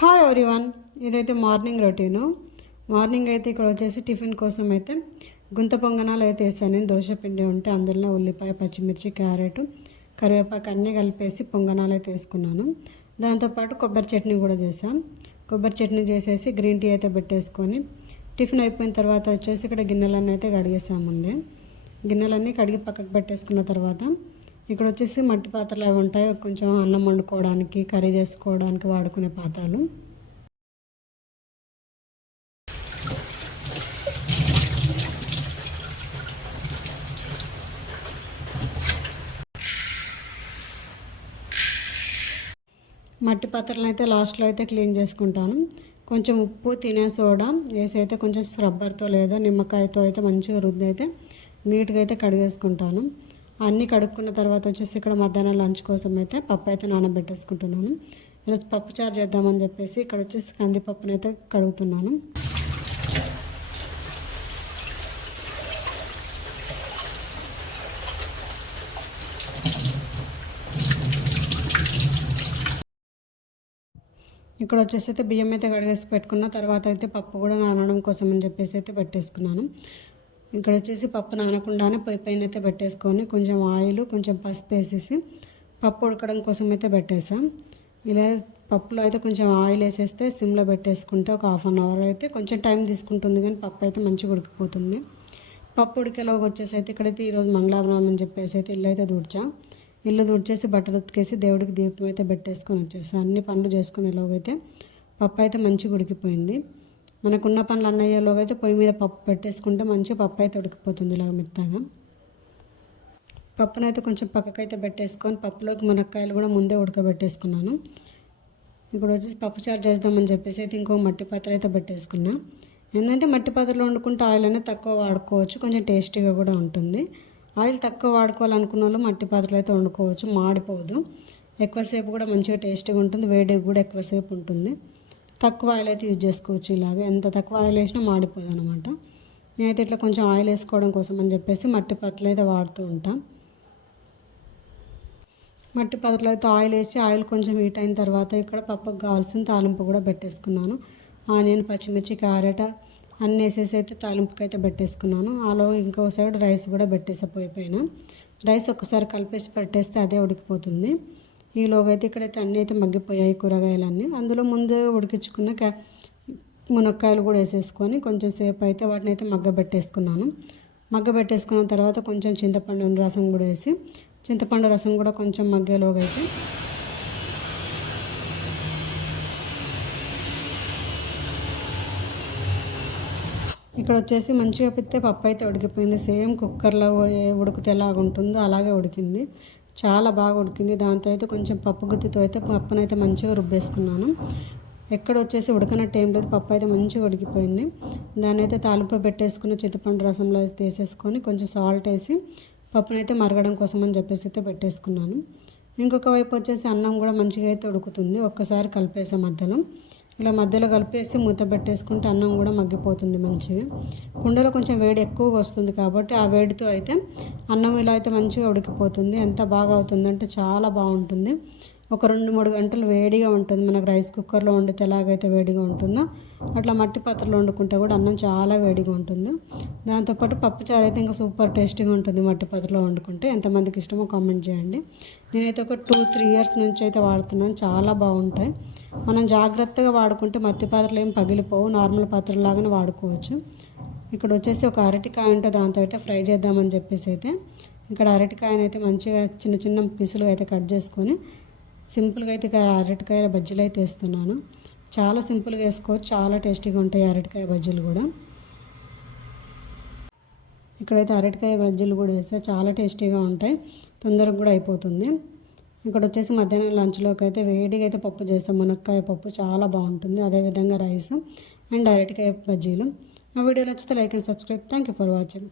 Hi everyone ఇదైతే morning routine. Morning అయితే ఇక్కడ వచ్చేసి టిఫిన్ కోసం అయితే గుంత పొంగనాలు అయితే వేసాను. నేను దోశ పిండి ఉంటే అందులో ఉల్లిపాయ పచ్చిమిర్చి క్యారెట్ కరివేపాకు అన్నీ కలిపేసి పొంగనాలు అయితే వేసుకున్నాను. దాంతోపాటు కొబ్బరి చట్నీ కూడా చేసాం కొబ్బరి చట్నీ చేసేసి గ్రీన్ టీ అయితే పెట్టేసుకొని టిఫిన్ అయిపోయిన తర్వాత వచ్చేసి ఇక్కడ గిన్నెలన్నీ అయితే కడిగేసాము ముందే. గిన్నెలన్నీ కడిగి పక్కకు పెట్టేసుకున్న తర్వాత ఇక్కడ వచ్చేసి మట్టి పాత్రలు అవి ఉంటాయి. కొంచెం అన్నం వండుకోవడానికి కర్రీ చేసుకోవడానికి వాడుకునే పాత్రలు. మట్టి పాత్రలు అయితే లాస్ట్లో అయితే క్లీన్ చేసుకుంటాను. కొంచెం ఉప్పు తినే సోడా వేసి అయితే కొంచెం రబ్బర్తో లేదా నిమ్మకాయతో అయితే మంచిగా రుద్ది అయితే నీట్గా అయితే కడిగేసుకుంటాను. అన్నీ కడుక్కున్న తర్వాత వచ్చేసి ఇక్కడ మధ్యాహ్నం లంచ్ కోసం అయితే పప్పు అయితే నానబెట్టేసుకుంటున్నాను. ఈరోజు పప్పు చారు చేద్దామని చెప్పేసి ఇక్కడ వచ్చేసి కందిపప్పునైతే అయితే కడుగుతున్నాను. ఇక్కడ వచ్చేసి అయితే బియ్యం అయితే కడిగేసి పెట్టుకున్న తర్వాత అయితే పప్పు కూడా నానడం కోసం అని చెప్పేసి అయితే పెట్టేసుకున్నాను. ఇక్కడ వచ్చేసి పప్పు నానకుండానే పొయ్యి పైన అయితే పెట్టేసుకొని కొంచెం ఆయిల్ కొంచెం పసుపు వేసేసి పప్పు ఉడకడం కోసం అయితే పెట్టేసాం ఇలా పప్పులో అయితే కొంచెం ఆయిల్ వేసేస్తే సిమ్లో పెట్టేసుకుంటే ఒక హాఫ్ అన్ అవర్ అయితే కొంచెం టైం తీసుకుంటుంది కానీ పప్పు అయితే మంచిగా ఉడికిపోతుంది. పప్పు ఉడికేలోకి వచ్చేసి అయితే ఇక్కడైతే ఈరోజు మంగళవారం అని చెప్పేసి అయితే ఇల్లు అయితే దూడ్చాం. ఇల్లు తుడిచేసి బట్టలు ఉతికేసి దేవుడికి దీపం అయితే పెట్టేసుకొని వచ్చేసాం. అన్ని పనులు చేసుకునేలోగైతే పప్పు అయితే మంచిగా ఉడికిపోయింది. మనకున్న పనులు అన్నయ్యేలోగా అయితే పొయ్యి మీద పప్పు పెట్టేసుకుంటే మంచిగా పప్పు అయితే ఉడికిపోతుంది ఇలాగ మెత్తగా. పప్పునైతే కొంచెం పక్కకైతే పెట్టేసుకొని పప్పులోకి మునక్కాయలు కూడా ముందే ఉడకబెట్టేసుకున్నాను. ఇప్పుడు వచ్చేసి పప్పు చారు చేద్దామని చెప్పేసి అయితే ఇంకో మట్టి పాత్ర అయితే పెట్టేసుకున్నా. ఏంటంటే మట్టి పాత్రలో వండుకుంటే ఆయిల్ అనేది తక్కువ వాడుకోవచ్చు కొంచెం టేస్టీగా కూడా ఉంటుంది. ఆయిల్ తక్కువ వాడుకోవాలనుకున్న వాళ్ళు మట్టి పాత్రలు అయితే వండుకోవచ్చు మాడిపోదు. ఎక్కువసేపు కూడా మంచిగా టేస్టీగా ఉంటుంది వేడికి కూడా ఎక్కువసేపు ఉంటుంది. తక్కువ ఆయిల్ అయితే యూజ్ చేసుకోవచ్చు ఇలాగ. ఎంత తక్కువ ఆయిల్ వేసినా మాడిపోదు అనమాట నేనైతే ఇట్లా కొంచెం ఆయిల్ వేసుకోవడం కోసం అని చెప్పేసి మట్టి పాత్రలు అయితే వాడుతూ ఉంటాం. మట్టి పాత్రలో అయితే ఆయిల్ వేసి ఆయిల్ కొంచెం హీట్ అయిన తర్వాత ఇక్కడ పప్పుకు కావాల్సిన తాలింపు కూడా పెట్టేసుకున్నాను. ఆనియన్ పచ్చిమిర్చి క్యారెట్ అన్నీ వేసేసి అయితే తాలింపుకి అయితే పెట్టేసుకున్నాను. ఆలో ఇంకో సైడ్ రైస్ కూడా పెట్టేసా పోయిపోయినా. రైస్ ఒకసారి కలిపేసి పెట్టేస్తే అదే ఉడికిపోతుంది. ఈలోగా అయితే ఇక్కడైతే అన్నీ అయితే మగ్గిపోయాయి కూరగాయలన్నీ. అందులో ముందు ఉడికించుకున్న క్యా మునక్కాయలు కూడా వేసేసుకొని కొంచెం సేపు అయితే వాటిని అయితే మగ్గబెట్టేసుకున్నాను. మగ్గబెట్టేసుకున్న తర్వాత కొంచెం చింతపండు రసం కూడా వేసి చింతపండు రసం కూడా కొంచెం మగ్గేలోగా అయితే ఇక్కడ వచ్చేసి మంచిగా పెడితే పప్పు అయితే ఉడికిపోయింది. సేమ్ కుక్కర్లో ఉడికితే ఎలాగ ఉంటుందో అలాగే ఉడికింది. చాలా బాగా ఉడికింది. దాంతో అయితే కొంచెం పప్పు గుత్తితో అయితే పప్పునైతే మంచిగా రుబ్బేసుకున్నాను. ఎక్కడ వచ్చేసి ఉడకనట్టు ఏం లేదు. పప్పు అయితే మంచిగా ఉడికిపోయింది. దాన్ని అయితే తాలింపు పెట్టేసుకుని చింతపండు రసంలో తీసేసుకొని కొంచెం సాల్ట్ వేసి పప్పునైతే మరగడం కోసం అని చెప్పేసి అయితే పెట్టేసుకున్నాను. ఇంకొక వైపు వచ్చేసి అన్నం కూడా మంచిగా అయితే ఉడుకుతుంది. ఒక్కసారి కలిపేసే మధ్యలో. ఇలా మధ్యలో కలిపేసి మూత పెట్టేసుకుంటే అన్నం కూడా మగ్గిపోతుంది మంచిగా. కుండలో కొంచెం వేడి ఎక్కువగా వస్తుంది కాబట్టి ఆ వేడితో అయితే అన్నం ఇలా అయితే మంచిగా ఉడికిపోతుంది. ఎంత బాగా అవుతుందంటే చాలా బాగుంటుంది. ఒక రెండు మూడు గంటలు వేడిగా ఉంటుంది. మనకు రైస్ కుక్కర్లో వండితే ఎలాగైతే వేడిగా ఉంటుందో అట్లా మట్టి పాత్రలో వండుకుంటే కూడా అన్నం చాలా వేడిగా ఉంటుంది. దాంతోపాటు పప్పుచారు అయితే ఇంకా సూపర్ టేస్టీగా ఉంటుంది మట్టి పాత్రలో వండుకుంటే. ఎంతమందికి ఇష్టమో కామెంట్ చేయండి. నేనైతే ఒక టూ త్రీ ఇయర్స్ నుంచి అయితే వాడుతున్నాను. చాలా బాగుంటాయి. మనం జాగ్రత్తగా వాడుకుంటే మట్టి పాత్రలు ఏం పగిలిపోవు. నార్మల్ పాత్రలాగానే వాడుకోవచ్చు. ఇక్కడ వచ్చేసి ఒక అరటికాయ ఉంటే దాంతో అయితే ఫ్రై చేద్దామని చెప్పేసి అయితే ఇక్కడ అరటికాయనైతే మంచిగా చిన్న చిన్న పీసులు అయితే కట్ చేసుకొని సింపుల్గా అయితే అరటికాయ బజ్జీలు అయితే వేస్తున్నాను. చాలా సింపుల్గా వేసుకోవచ్చు. చాలా టేస్టీగా ఉంటాయి అరటికాయ బజ్జీలు కూడా. ఇక్కడైతే అరటికాయ బజ్జీలు కూడా వేస్తే చాలా టేస్టీగా ఉంటాయి. తొందరగా కూడా అయిపోతుంది. ఇక్కడ వచ్చేసి మధ్యాహ్నం లంచ్లోకి అయితే వేడిగా అయితే పప్పు చేస్తాం. మునక్కాయ పప్పు చాలా బాగుంటుంది. అదేవిధంగా రైస్ అండ్ అరటికాయ బజ్జీలు. ఆ వీడియో నచ్చితే like and subscribe. Thank you for watching